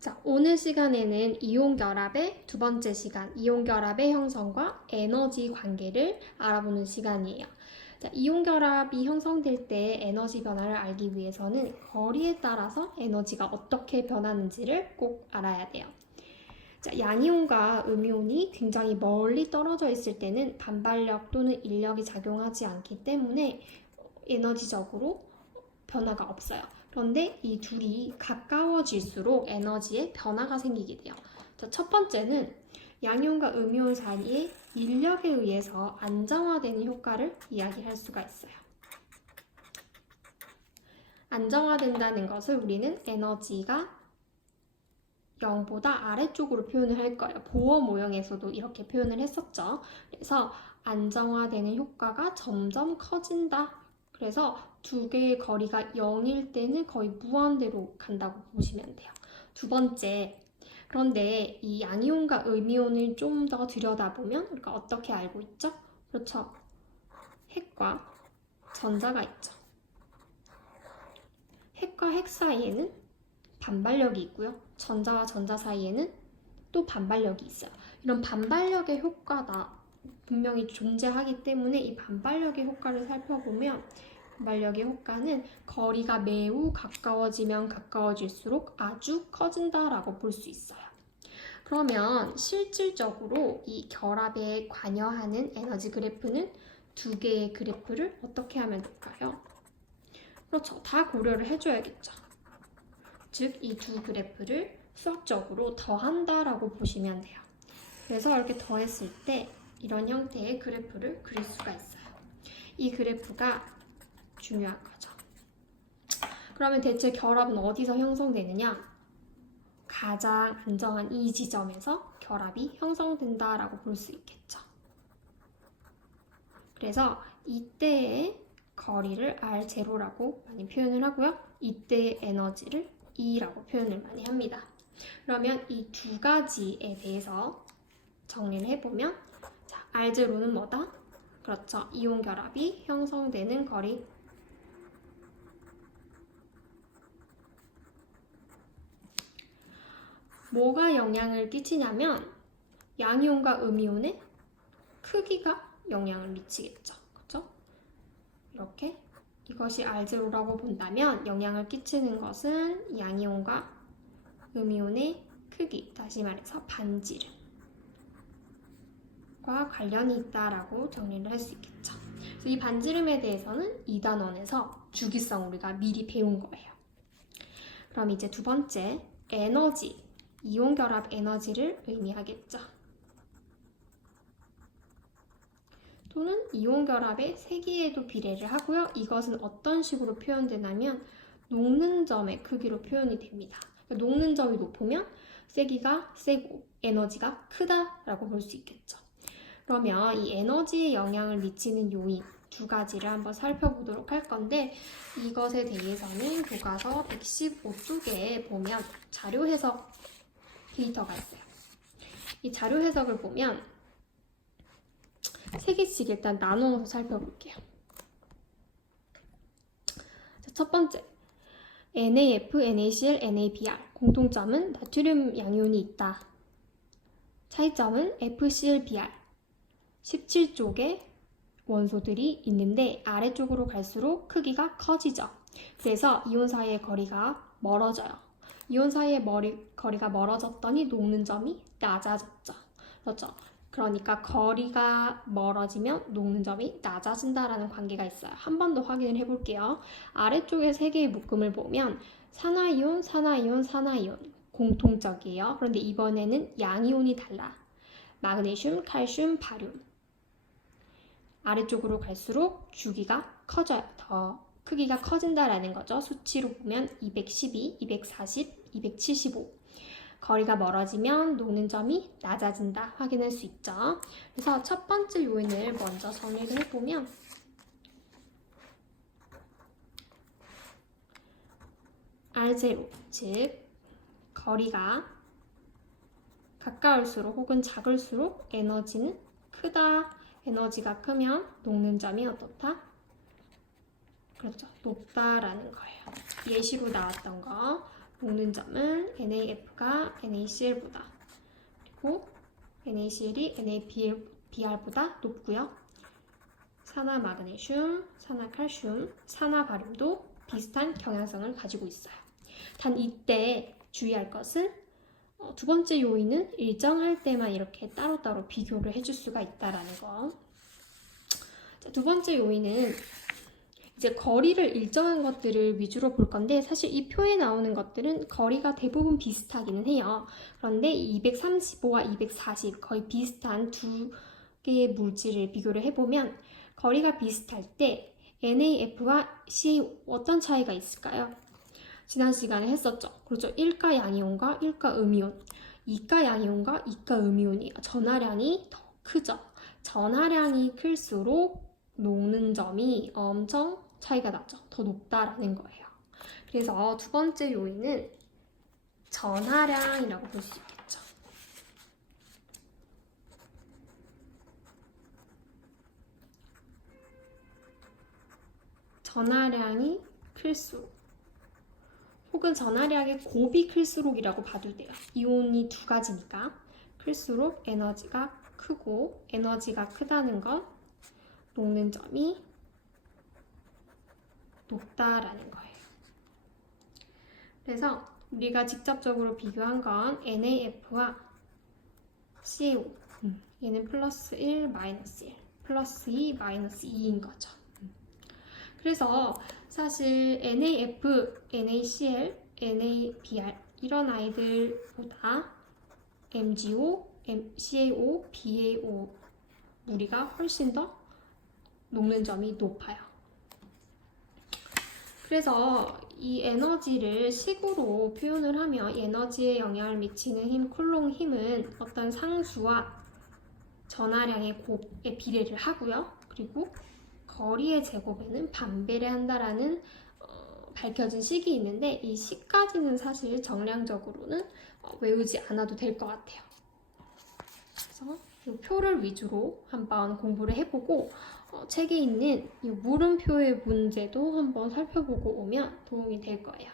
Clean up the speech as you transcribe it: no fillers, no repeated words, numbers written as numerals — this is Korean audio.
자, 오늘 시간에는 이온결합의 두 번째 시간, 이온결합의 형성과 에너지 관계를 알아보는 시간이에요. 자, 이온결합이 형성될 때 에너지 변화를 알기 위해서는 거리에 따라서 에너지가 어떻게 변하는지를 꼭 알아야 돼요. 자, 양이온과 음이온이 굉장히 멀리 떨어져 있을 때는 반발력 또는 인력이 작용하지 않기 때문에 에너지적으로 변화가 없어요. 그런데 이 둘이 가까워질수록 에너지에 변화가 생기게 돼요. 자, 첫 번째는 양이온과 음이온 사이의 인력에 의해서 안정화되는 효과를 이야기할 수가 있어요. 안정화된다는 것을 우리는 에너지가 0보다 아래쪽으로 표현을 할 거예요. 보어 모형에서도 이렇게 표현을 했었죠. 그래서 안정화되는 효과가 점점 커진다. 그래서 두 개의 거리가 0일 때는 거의 무한대로 간다고 보시면 돼요. 두 번째, 그런데 이 양이온과 음이온을 좀 더 들여다보면 우리가 어떻게 알고 있죠? 그렇죠. 핵과 전자가 있죠. 핵과 핵 사이에는 반발력이 있고요. 전자와 전자 사이에는 또 반발력이 있어요. 이런 반발력의 효과가 분명히 존재하기 때문에 이 반발력의 효과를 살펴보면 반발력의 효과는 거리가 매우 가까워지면 가까워질수록 아주 커진다라고 볼 수 있어요. 그러면 실질적으로 이 결합에 관여하는 에너지 그래프는 두 개의 그래프를 어떻게 하면 될까요? 그렇죠. 다 고려를 해줘야겠죠. 즉, 이 두 그래프를 수학적으로 더한다라고 보시면 돼요. 그래서 이렇게 더했을 때 이런 형태의 그래프를 그릴 수가 있어요. 이 그래프가 중요한 거죠. 그러면 대체 결합은 어디서 형성되느냐? 가장 안정한 이 지점에서 결합이 형성된다라고 볼 수 있겠죠. 그래서 이때의 거리를 R0라고 많이 표현을 하고요. 이때의 에너지를 E라고 표현을 많이 합니다. 그러면 이 두 가지에 대해서 정리를 해보면 자, R0는 뭐다? 그렇죠. 이온 결합이 형성되는 거리. 뭐가 영향을 끼치냐면 양이온과 음이온의 크기가 영향을 미치겠죠. 그렇죠? 이렇게 이것이 R0라고 본다면 영향을 끼치는 것은 양이온과 음이온의 크기, 다시 말해서 반지름과 관련이 있다라고 정리를 할 수 있겠죠. 그래서 이 반지름에 대해서는 2단원에서 주기성 우리가 미리 배운 거예요. 그럼 이제 두 번째, 에너지, 이온 결합 에너지를 의미하겠죠. 또는 이온 결합의 세기에도 비례를 하고요. 이것은 어떤 식으로 표현되냐면 녹는 점의 크기로 표현이 됩니다. 그러니까 녹는 점이 높으면 세기가 세고 에너지가 크다라고 볼 수 있겠죠. 그러면 이 에너지에 영향을 미치는 요인 두 가지를 한번 살펴보도록 할 건데 이것에 대해서는 교과서 115쪽에 보면 자료 해석 데이터가 있어요. 이 자료 해석을 보면 세 개씩 일단 나누어서 살펴볼게요. 자, 첫 번째, NaF, NaCl, NaBr 공통점은 나트륨 양이온이 있다. 차이점은 FClBr 17쪽에 원소들이 있는데 아래쪽으로 갈수록 크기가 커지죠. 그래서 이온 사이의 거리가 멀어져요. 이온 사이의 거리가 멀어졌더니 녹는 점이 낮아졌죠. 그렇죠. 그러니까 거리가 멀어지면 녹는 점이 낮아진다라는 관계가 있어요. 한 번 더 확인을 해볼게요. 아래쪽에 세 개의 묶음을 보면 산화이온, 산화이온, 산화이온 공통적이에요. 그런데 이번에는 양이온이 달라. 마그네슘, 칼슘, 바륨. 아래쪽으로 갈수록 주기가 커져요. 더 크기가 커진다라는 거죠. 수치로 보면 212, 240, 275. 거리가 멀어지면 녹는 점이 낮아진다 확인할 수 있죠. 그래서 첫 번째 요인을 먼저 정리를 해보면 R0, 즉 거리가 가까울수록 혹은 작을수록 에너지는 크다. 에너지가 크면 녹는 점이 어떻다? 그렇죠. 높다라는 거예요. 예시로 나왔던 거 녹는 점은 NaF가 NaCl보다 그리고 NaCl이 NaBr보다 높고요. 산화 마그네슘, 산화 칼슘, 산화 바륨도 비슷한 경향성을 가지고 있어요. 단 이때 주의할 것은 두 번째 요인은 일정할 때만 이렇게 따로따로 비교를 해줄 수가 있다라는 거. 자, 두 번째 요인은 이제 거리를 일정한 것들을 위주로 볼 건데 사실 이 표에 나오는 것들은 거리가 대부분 비슷하기는 해요. 그런데 235와 240 거의 비슷한 두 개의 물질을 비교를 해보면 거리가 비슷할 때 NaF와 CaO 어떤 차이가 있을까요? 지난 시간에 했었죠. 그렇죠. 1가 양이온과 1가 음이온, 2가 양이온과 2가 음이온이 전하량이 더 크죠. 전하량이 클수록 녹는 점이 엄청 차이가 나죠. 더 높다라는 거예요. 그래서 두 번째 요인은 전하량이라고 볼 수 있겠죠. 전하량이 클수록 혹은 전하량의 곱이 클수록이라고 봐도 돼요. 이온이 두 가지니까 클수록 에너지가 크고 에너지가 크다는 건 녹는 점이 높다라는 거예요. 그래서 우리가 직접적으로 비교한 건 NaF와 CaO 얘는 플러스 1, 마이너스 1 플러스 2, 마이너스 2인 거죠. 그래서 사실 NaF, NaCl, NaBr 이런 아이들보다 MgO, CaO, BaO 무리가 훨씬 더 녹는 점이 높아요. 그래서 이 에너지를 식으로 표현을 하면 에너지에 영향을 미치는 힘, 쿨롱 힘은 어떤 상수와 전하량의 곱에 비례를 하고요. 그리고 거리의 제곱에는 반비례한다라는 밝혀진 식이 있는데 이 식까지는 사실 정량적으로는 외우지 않아도 될 것 같아요. 그래서 이 표를 위주로 한번 공부를 해보고 책에 있는 이 물음표의 문제도 한번 살펴보고 오면 도움이 될 거예요.